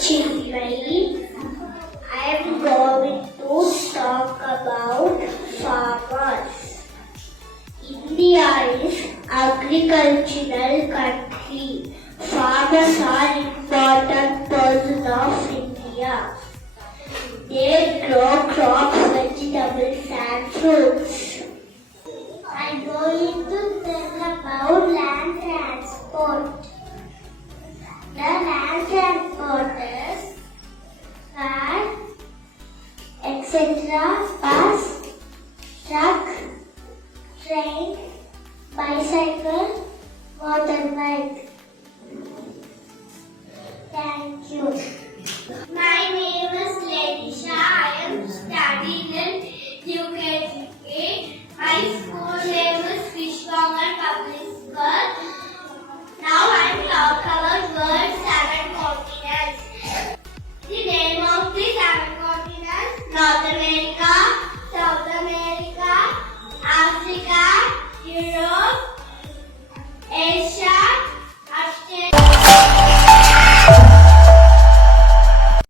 children. I am going to talk about farmers. India is agricultural country. Farmers are important person of India. They grow crops, vegetables and fruits. I am going to tell about land transport. The land transporters, car, etc. bus, truck, train, bicycle, motorbike. Thank you.